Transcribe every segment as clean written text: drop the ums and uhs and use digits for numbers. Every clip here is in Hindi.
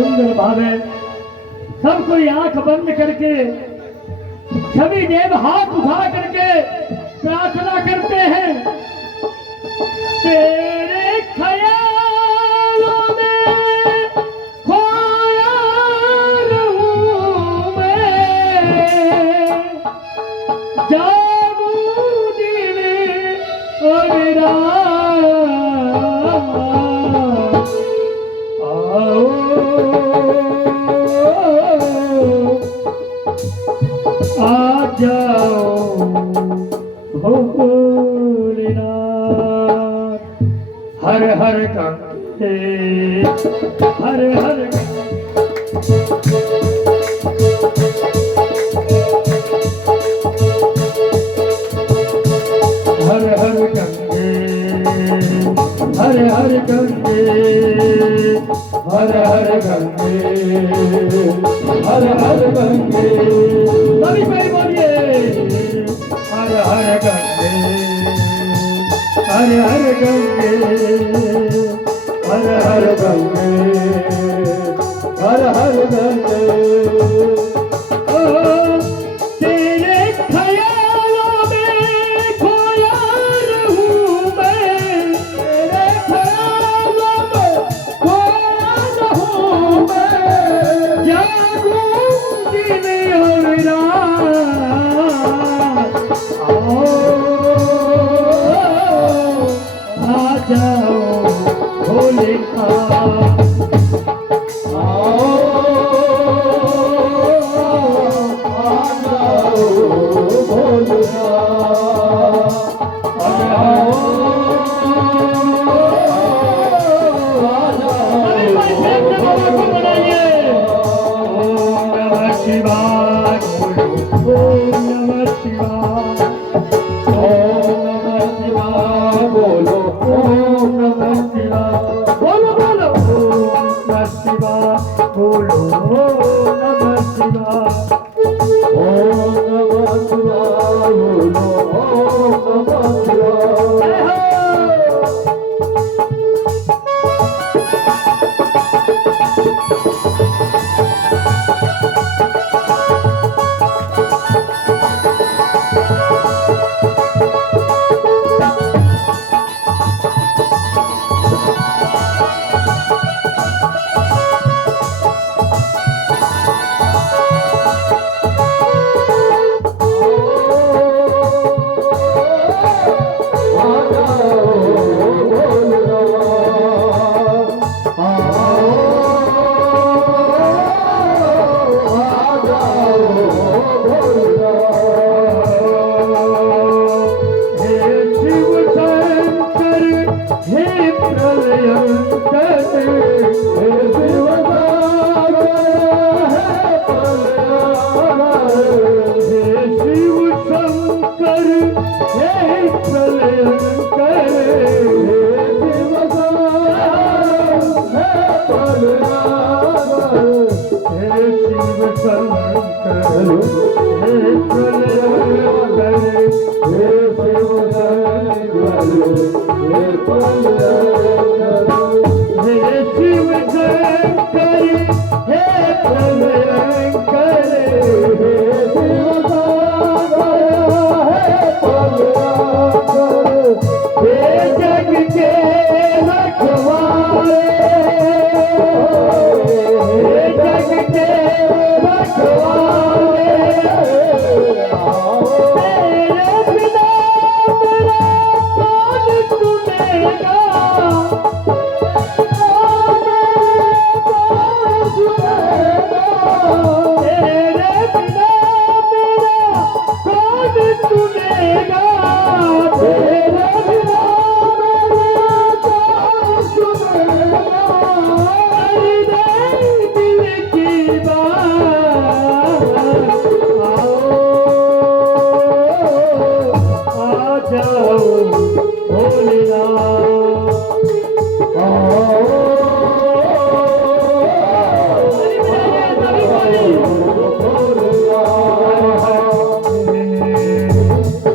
सुंदर भावे। सब कोई आंख बंद करके सभी देव हाथ उठा करके प्रार्थना करते हैं। तेरे ख्यालों में खोया रहूं मैं, जागूं दिन और रात। आओ आ जाओ भोलेनाथ। हर हर गंगे हर हर हर हर गंगे हर हर गंगे हर हर गंगे हर हर गंगे। सभी भाई बोलिए हर हर गंगे हर हर गंगे हर हर गंगे हर हर गंगे। तेरे ख्यालों में खोया रहूं मैं, तेरे ख्यालों में खोया रहूं मैं, जागूं दिन और रात। आओ आ जाओ भोलेनाथ।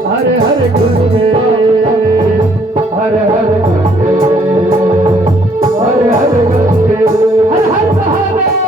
हर हर गंगे हर हर महादेव।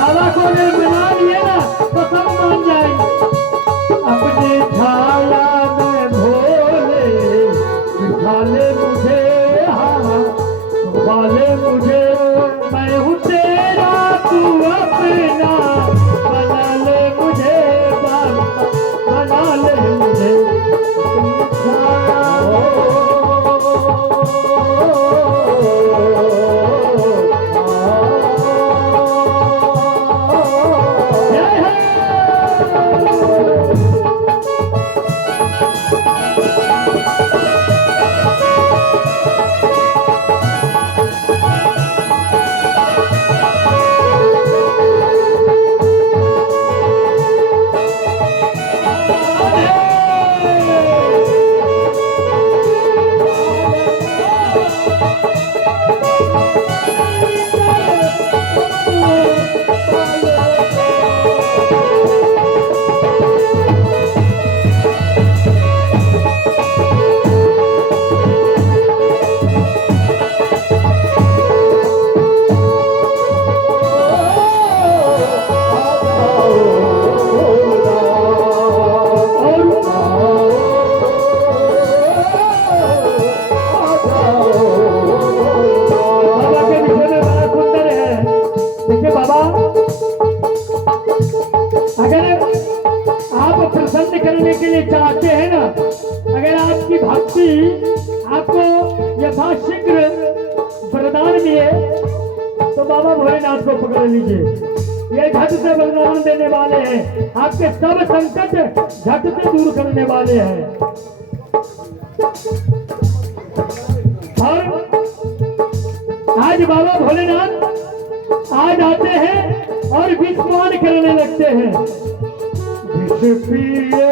बाबा को अगर मना लिए ना तो सब मान जाएंगे। अपनी छाया में भोले बिठा ले मुझे, हाँ छुपा ले मुझे, मैं हूँ तेरा तू अपना, बना ले मुझे बाबा, बना ले मुझे छाया। चाहते हैं ना, अगर आपकी भक्ति आपको यथाशीघ्र वरदान मिले तो बाबा भोलेनाथ को पकड़ लीजिए। ये झट से वरदान देने वाले हैं, आपके सब संकट झट से दूर करने वाले हैं। और आज बाबा भोलेनाथ आज आते हैं और विस्मान करने लगते हैं। विष पिए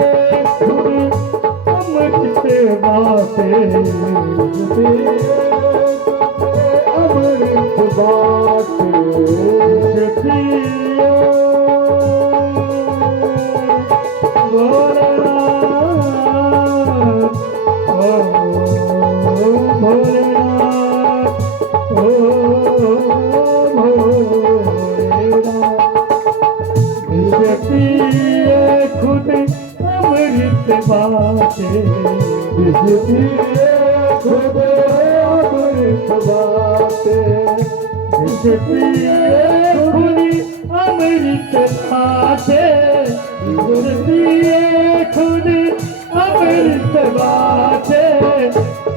अमृत बाटे, अमृत बाटे, विष पिए भोलेनाथ, ओ भोलेनाथ, ओ भोलेनाथ, विष पिए खुद अमृत बाटे, विष पिए खुद अमृत बाटे, विष पिए खुद अमृत बाटे, विष पिए खुद अमृत बाटे,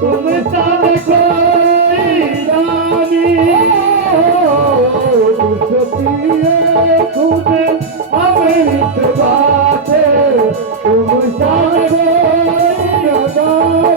तुम सब कोई रानी, विष पिए खुद अमृत बाटे, तुम सब कोई रानी,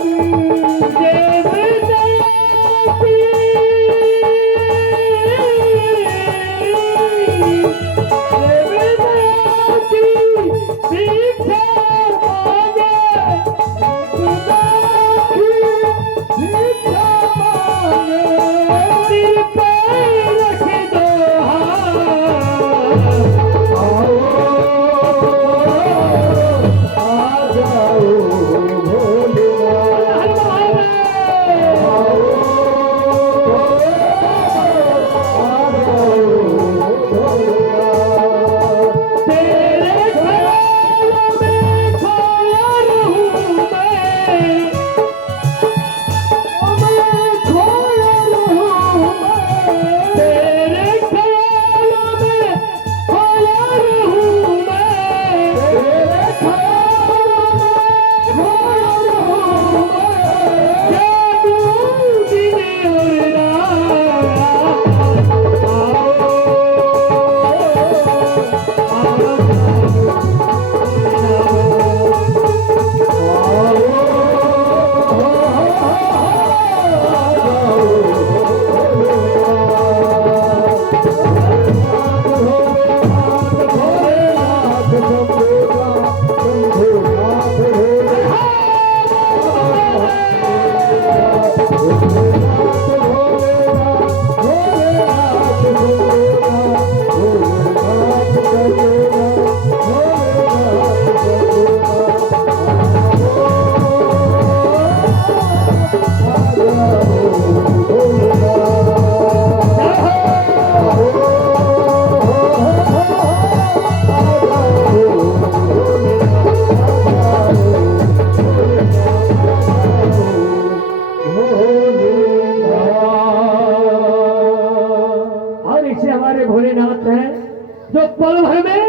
पल भर में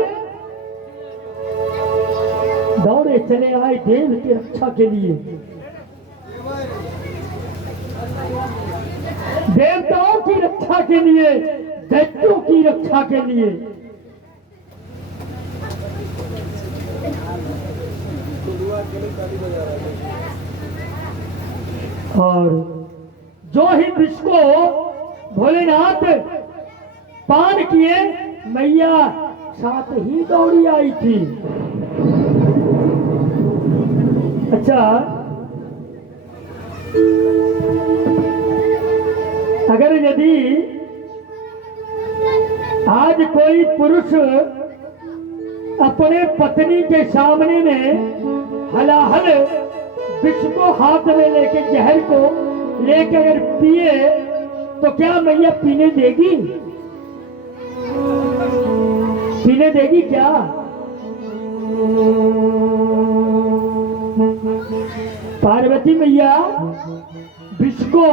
दौड़े चले आए देव की रक्षा के लिए, देवताओं की रक्षा के लिए, दैत्यों की रक्षा के लिए। और जो ही विष को भोलेनाथ पान किए, मैया साथ ही दौड़ी आई थी। अच्छा, अगर यदि आज कोई पुरुष अपने पत्नी के सामने में हलाहल विष को हाथ में लेके, जहर को लेकर अगर पिए, तो क्या मैया पीने देगी? पीने देगी क्या? पार्वती मैया विष को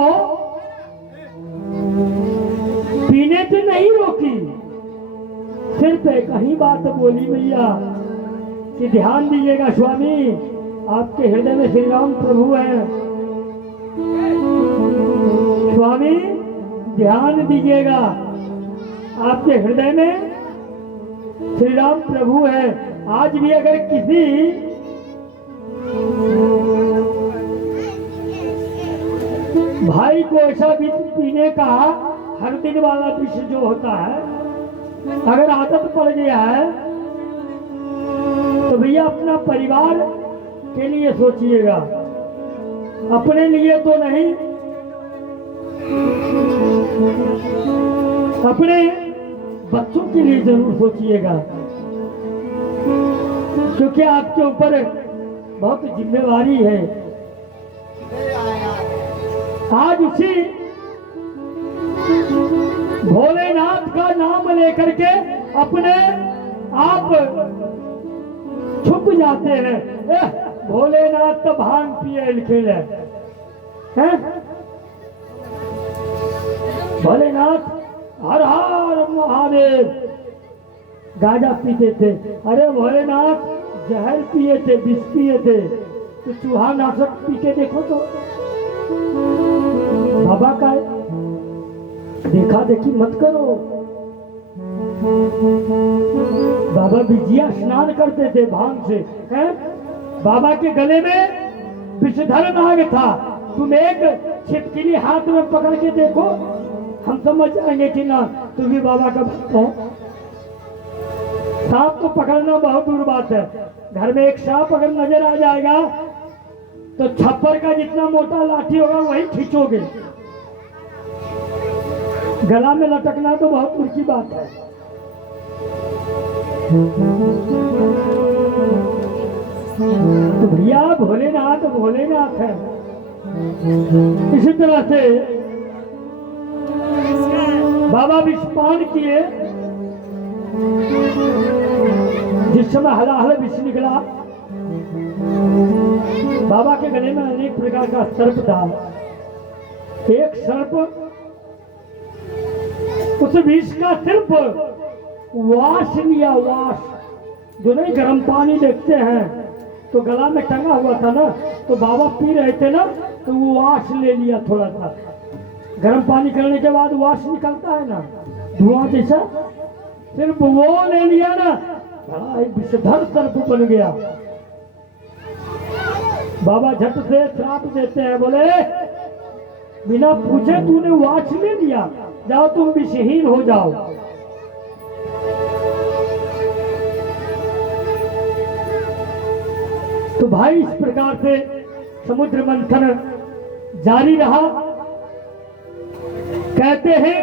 पीने से नहीं रोकी, सिर्फ एक ही बात बोली मैया कि ध्यान दीजिएगा स्वामी, आपके हृदय में श्री राम प्रभु हैं। स्वामी ध्यान दीजिएगा, आपके हृदय में श्री राम प्रभु है। आज भी अगर किसी भाई को ऐसा विष पीने का, हर दिन वाला विष जो होता है, अगर आदत पड़ गया है, तो भैया अपना परिवार के लिए सोचिएगा, अपने लिए तो नहीं, अपने बच्चों के लिए जरूर सोचिएगा, क्योंकि आपके ऊपर बहुत जिम्मेवारी है। आज उसी भोलेनाथ का नाम लेकर के अपने आप छुप जाते हैं। भोलेनाथ तो भांग पिए खेले हैं, भोलेनाथ हर हर महादेव गांजा पीते थे। अरे भोलेनाथ जहर पिए थे, विष पिए थे, तो चूहा नाशक पी के देखो तो बाबा का देखा देखी मत करो। बाबा विजया स्नान करते थे भांग से, हैं? बाबा के गले में विषधर नाग था। तुम एक छिपकली हाथ में पकड़ के देखो, हम समझ जाएंगे कि ना तू भी बाबा का भक्त है। सांप को पकड़ना बहुत दूर बात है, घर में एक सांप अगर नजर आ जाएगा तो छप्पर का जितना मोटा लाठी होगा वही खींचोगे। गला में लटकना तो बहुत दूर की बात है। तो भैया भोलेनाथ भोलेनाथ है। इसी तरह से बाबा विषपान किए, जिस समय हलाहल विष निकला, बाबा के गले में अनेक प्रकार का सर्प था। एक सर्प उस विष का सिर्फ वास लिया, वास जो नहीं गर्म पानी देखते हैं तो गला में टंगा हुआ था ना, तो बाबा पी रहे थे ना, तो वो वास ले लिया थोड़ा सा। गर्म पानी करने के बाद वास निकलता है ना, धुआं जैसा, सिर्फ वो ले लिया ना, बड़ा विषधर सर्प बन गया। बाबा झट से श्राप देते हैं, बोले बिना पूछे तूने वाच ले लिया, जाओ तुम विषहीन हो जाओ। तो भाई इस प्रकार से समुद्र मंथन जारी रहा। कहते हैं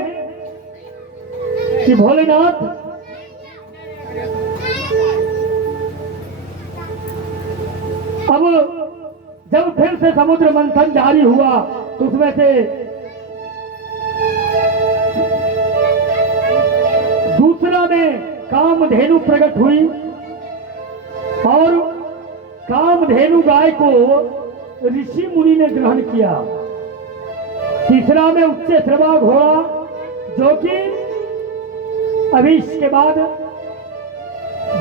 कि भोलेनाथ अब जब फिर से समुद्र मंथन जारी हुआ तो उसमें से दूसरा में कामधेनु प्रकट हुई और कामधेनु गाय को ऋषि मुनि ने ग्रहण किया। तीसरा में उच्च श्रवा घोड़ा, जो कि अभी इसके बाद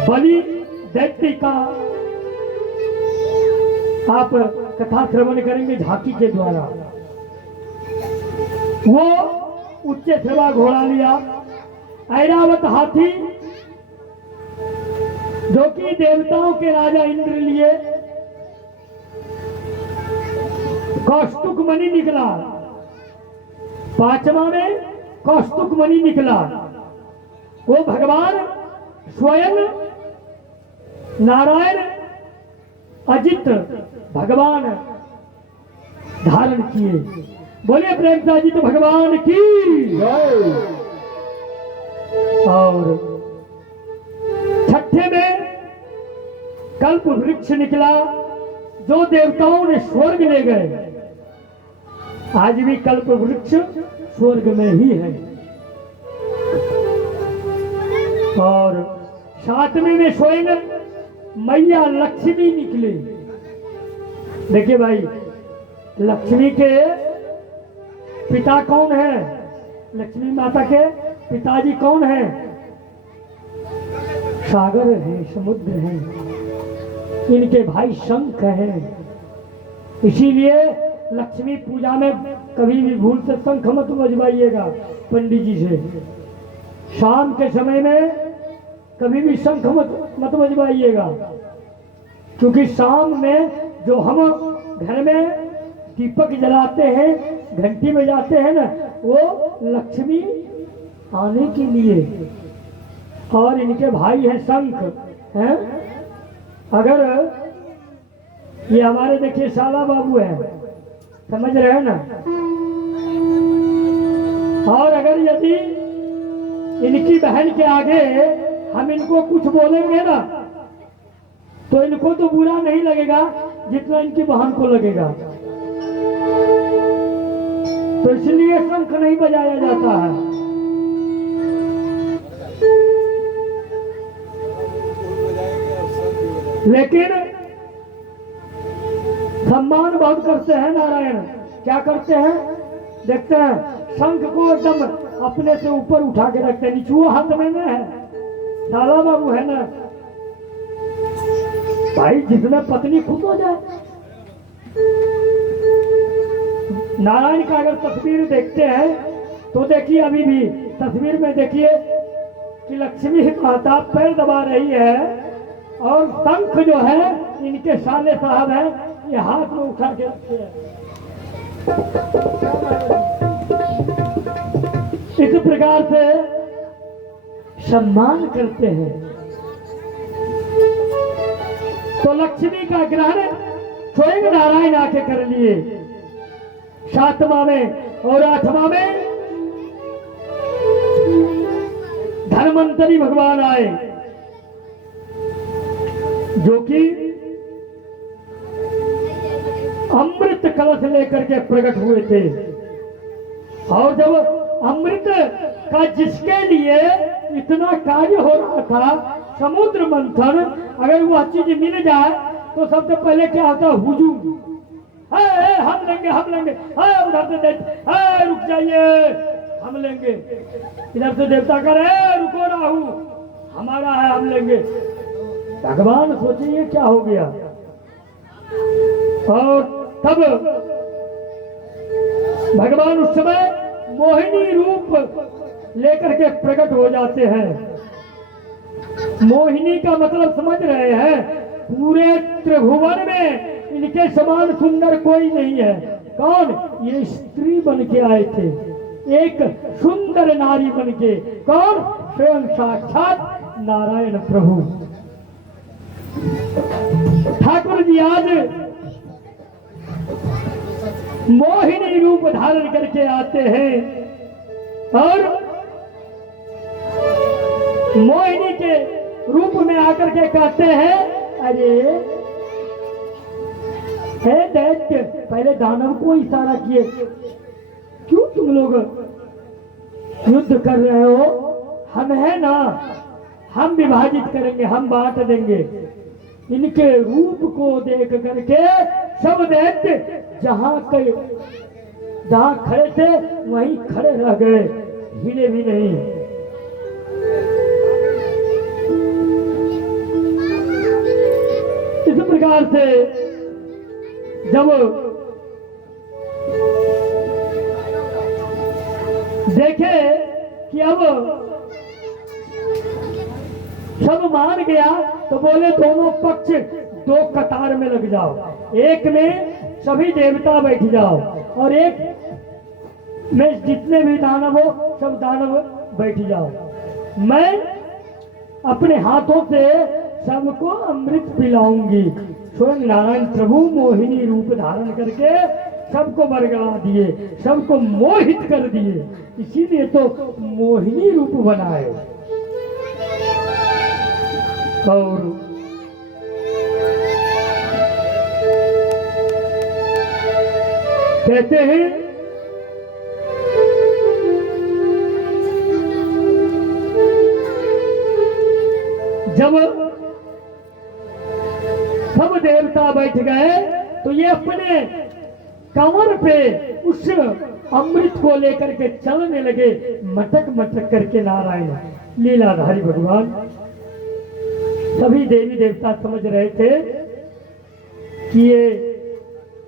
बलि दैत्य का आप कथा श्रवण करेंगे झांकी के द्वारा। वो उच्च सेवा घोड़ा लिया, ऐरावत हाथी जो कि देवताओं के राजा इंद्र लिए, कौस्तुक मणि निकला, 5वां में कौस्तुक मणि निकला। वो भगवान स्वयं नारायण अजित भगवान धारण किए। बोलिए प्रेम से अजित भगवान की जय। और छठे में कल्प वृक्ष निकला जो देवताओं ने स्वर्ग ले गए। आज भी कल्प वृक्ष स्वर्ग में ही है। और 7वें में स्वयं मैया लक्ष्मी निकली। देखिए भाई, लक्ष्मी के पिता कौन है? लक्ष्मी माता के पिताजी कौन है? सागर है, समुद्र है। इनके भाई शंख हैं। इसीलिए लक्ष्मी पूजा में कभी भी भूल से शंख मत बजवाइएगा पंडित जी से। शाम के समय में कभी भी शंख मत बजवाइएगा, क्योंकि शाम में जो हम घर में दीपक जलाते हैं, घंटी बजाते हैं ना, वो लक्ष्मी आने के लिए। और इनके भाई हैं शंख हैं। अगर ये हमारे देखिए शाला बाबू है, समझ रहे हैं ना। और अगर यदि इनकी बहन के आगे हम इनको कुछ बोलेंगे ना, तो इनको तो बुरा नहीं लगेगा जितना इनकी बहन को लगेगा। तो इसलिए शंख नहीं बजाया जाता है। लेकिन सम्मान बहुत करते हैं नारायण। क्या करते हैं? देखते हैं शंख को एकदम अपने से ऊपर उठा के रखते हैं, निचुआ हाथ में न है। साला बाबू है ना भाई, जिसमें पत्नी खुश हो जाए। नारायण का अगर तस्वीर देखते हैं तो देखिए, अभी भी तस्वीर में देखिए कि लक्ष्मी माता पैर दबा रही है और शंख जो है इनके साले साहब है, ये हाथ में उठा के रखे हैं। इस प्रकार से सम्मान करते हैं। तो लक्ष्मी का ग्रहण स्वयं नारायण आके कर लिए। 7वां में और 8वां में धन्वंतरी भगवान आए, जो कि अमृत कलश लेकर के प्रकट हुए थे। और जब अमृत का जिसके लिए इतना कार्य हो रहा था, समुद्र मंथन, अगर वह चीज मिल जाए तो सबसे पहले क्या होता है? हुजूम। हम लेंगे, हम लेंगे। उधर से रुक जाइए, हम लेंगे। इधर से देवता कर रुको राहु, हमारा है, हम लेंगे। भगवान सोचिए क्या हो गया। और तब भगवान उस समय मोहिनी रूप लेकर के प्रकट हो जाते हैं। मोहिनी का मतलब समझ रहे हैं? पूरे त्रिभुवन में इनके समान सुंदर कोई नहीं है। कौन? ये स्त्री बन के आए थे, एक सुंदर नारी बन के। कौन? स्वयं साक्षात नारायण प्रभु। ठाकुर जी आज मोहिनी रूप धारण करके आते हैं और मोहिनी के रूप में आकर के कहते हैं, अरे हे दैत्य, पहले दानव को इशारा किए, क्यों तुम लोग युद्ध कर रहे हो? हम है ना, हम विभाजित करेंगे, हम बांट देंगे। इनके रूप को देख करके सब दैत्य जहां खड़े थे वहीं खड़े रह गए, हिले भी नहीं। प्रकार से जब देखे कि अब सब मान गया तो बोले दोनों पक्ष दो कतार में लग जाओ, एक में सभी देवता बैठ जाओ और एक में जितने भी दानव हो सब दानव बैठ जाओ। मैं अपने हाथों से सबको अमृत पिलाऊंगी। स्वयं नारायण प्रभु मोहिनी रूप धारण करके सबको बरगला दिए, सबको मोहित कर दिए, इसीलिए तो मोहिनी रूप बनाए। और कहते हैं जब सब देवता बैठ गए तो ये अपने कमर पे उस अमृत को लेकर के चलने लगे, मटक मटक करके। नारायण लीलाधारी भगवान। सभी देवी देवता समझ रहे थे कि ये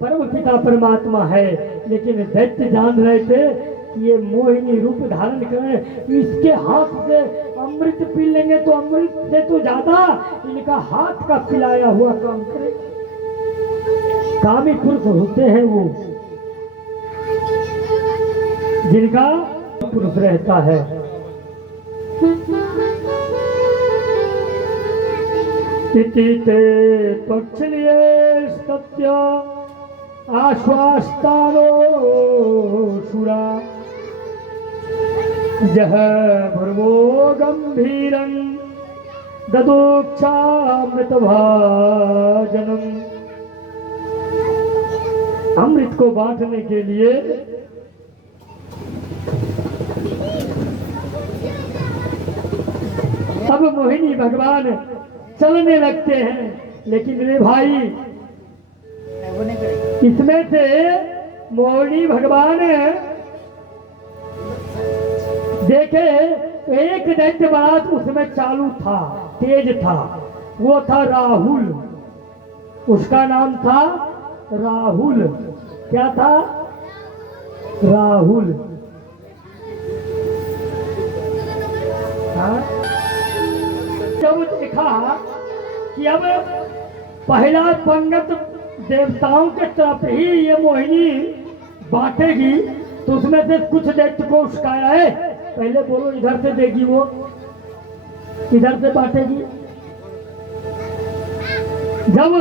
परम पिता परमात्मा है, लेकिन दैत्य जान रहे थे कि ये मोहिनी रूप धारण करें, इसके हाथ से अमृत पी लेंगे तो अमृत से तो ज्यादा इनका हाथ का पिलाया हुआ काम करे। कामी पुरुष होते हैं वो जिनका पुरुष रहता है। इति ते पक्षलिये सत्य आश्वास्तानो सुरा जह भर्वो गंभीरं ददोक्षामृत भाजनम। अमृत को बांटने के लिए अब मोहिनी भगवान चलने लगते हैं, लेकिन रे भाई इसमें से मोहिनी भगवान देखे तो एक दैत्य बारात उसमें चालू था, तेज था, वो था राहुल। उसका नाम था राहुल। क्या था? राहुल। हाँ? जब देखा कि अब पहला पंगत देवताओं के तरफ ही ये मोहिनी बांटेगी, तो उसमें से कुछ दैत्य को उसकाया है। पहले बोलो इधर से देगी, वो इधर से बांटेगी। जब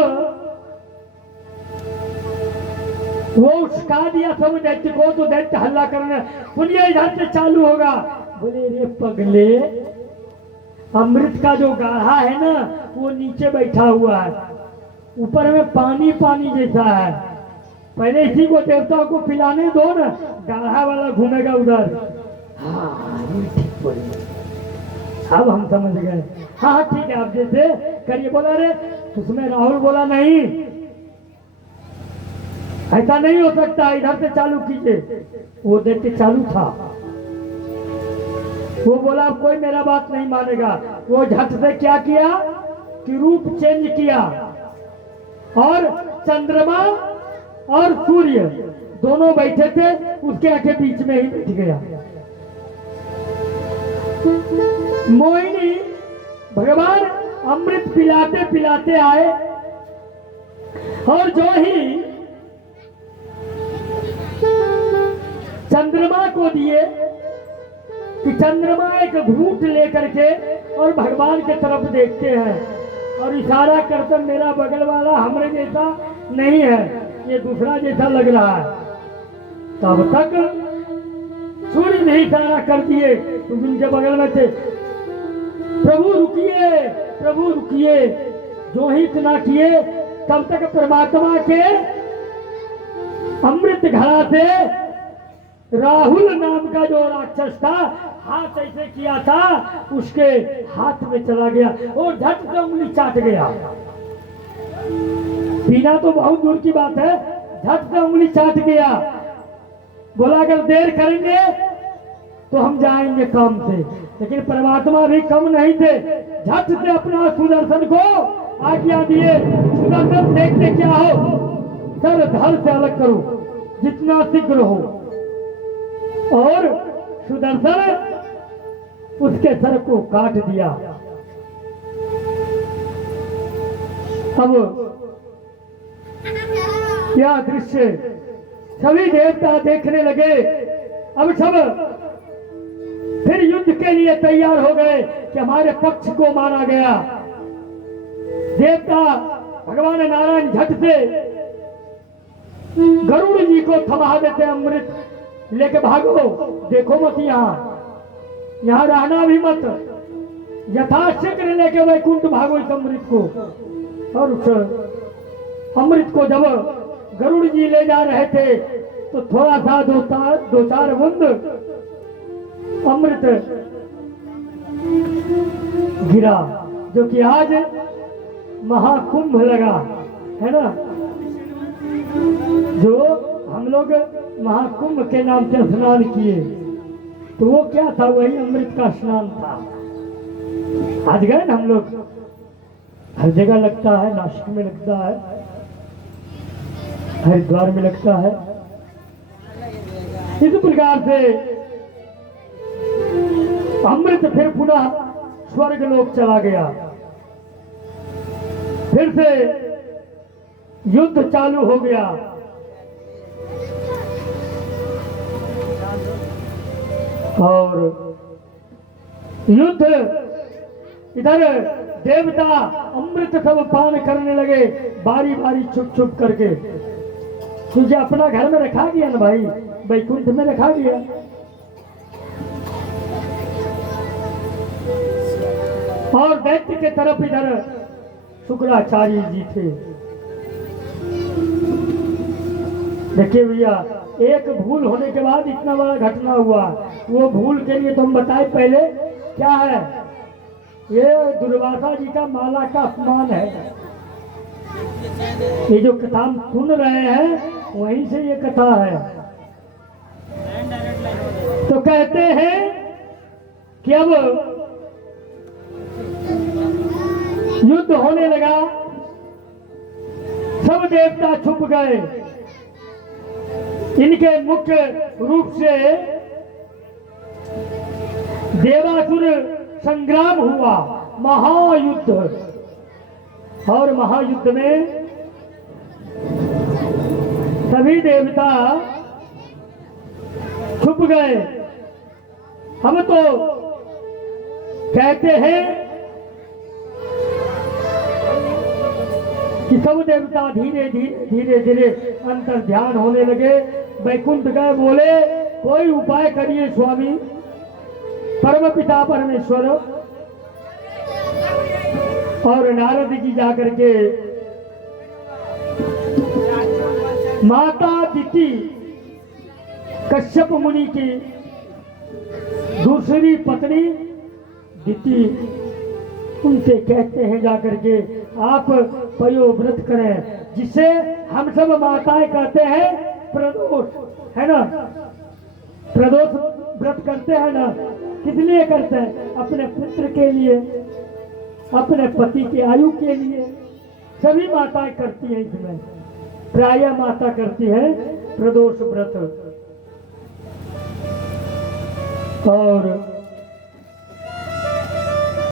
वो उसका दिया सब दैत्य को, तो दैत्य हल्ला करने, सुनिए इधर से चालू होगा। बोले रे पगले, अमृत का जो गाढ़ा है ना वो नीचे बैठा हुआ है, ऊपर में पानी पानी जैसा है। पहले इसी को देवताओं को पिलाने दो ना, गाढ़ा वाला घूमेगा उधर। हाँ ठीक बोली, अब हम समझ गए। हाँ ठीक है, आप जैसे करिए। बोला रे उसमें राहुल बोला नहीं, ऐसा नहीं हो सकता, इधर से चालू कीजिए। वो दैत्य चालू था, वो बोला कोई मेरा बात नहीं मानेगा। वो झट से क्या किया कि रूप चेंज किया और चंद्रमा और सूर्य दोनों बैठे थे, उसके आगे बीच में ही बैठ गया। मोहिनी भगवान अमृत पिलाते पिलाते आए और जो ही चंद्रमा को दिए कि चंद्रमा एक घूंट लेकर के और भगवान के तरफ देखते हैं और इशारा करते, मेरा बगल वाला हमारे जैसा नहीं है, ये दूसरा जैसा लग रहा है। तब तक सूर्य ने इशारा कर दिए तो उनके बगल में थे, प्रभु रुकिए, प्रभु रुकिए। जो ही इतना किए तब तक परमात्मा के अमृत घड़ा से राहुल नाम का जो राक्षस था, हाथ ऐसे किया था, उसके हाथ में चला गया और झट से उंगली चाट गया। पीना तो बहुत दूर की बात है, झट से उंगली चाट गया। बोला अगर देर करेंगे तो हम जाएंगे काम से, लेकिन परमात्मा भी कम नहीं थे, झट से अपना सुदर्शन को आज्ञा दिए। सब देखते क्या हो, सर धड़ से अलग करो जितना शीघ्र हो। और सुदर्शन उसके सर को काट दिया। अब क्या दृश्य, सभी देवता देखने लगे। अब सब फिर युद्ध के लिए तैयार हो गए कि हमारे पक्ष को मारा गया। देवता भगवान नारायण झट से गरुड़ जी को थमा देते, अमृत लेके भागो, देखो मत यहाँ रहना भी मत, यथाशीघ्र लेके वैकुंठ भागो इस अमृत को। और उस अमृत को जब गरुड़ जी ले जा रहे थे तो थोड़ा सा दो चार बूंद अमृत गिरा, जो कि आज महाकुंभ लगा है ना, जो हम लोग महाकुंभ के नाम से स्नान किए, तो वो क्या था, वही अमृत का स्नान था। आज गए ना हम लोग, हर जगह लगता है, नासिक में लगता है, हरिद्वार में लगता है। इस प्रकार से अमृत फिर पुनः स्वर्ग लोक चला गया। फिर से युद्ध चालू हो गया। और युद्ध, इधर देवता अमृत सब पान करने लगे बारी बारी छुप छुप करके। तुझे अपना घर में रखा गया ना भाई, वैकुंठ में रखा गया। और दैत्य के तरफ इधर शुक्राचार्य जी थे। देखिए भैया, एक भूल होने के बाद इतना बड़ा घटना हुआ। वो भूल के लिए तो हम बताए पहले क्या है, ये दुर्वासा जी का माला का अपमान है। ये जो कथा हम सुन रहे हैं वहीं से ये कथा है। तो कहते हैं कि अब युद्ध होने लगा, सब देवता छुप गए। इनके मुख्य रूप से देवासुर संग्राम हुआ, महायुद्ध। और महायुद्ध में सभी देवता छुप गए। हम तो कहते हैं कि सब देवता धीरे धीरे अंतर ध्यान होने लगे। वैकुंठ गए, बोले कोई उपाय करिए स्वामी। परम पिता परमेश्वर और नारद जी जाकर के माता दिति कश्यप मुनि की दूसरी पत्नी दिति, उनसे कहते हैं जाकर के आप पयोव्रत करें, जिसे हम सब माताएं कहते हैं प्रदोष, है ना। प्रदोष व्रत करते हैं ना, किस लिए करते हैं? अपने पुत्र के लिए, अपने पति की आयु के लिए। सभी माताएं करती हैं, इसमें प्रायः माता करती है प्रदोष व्रत। और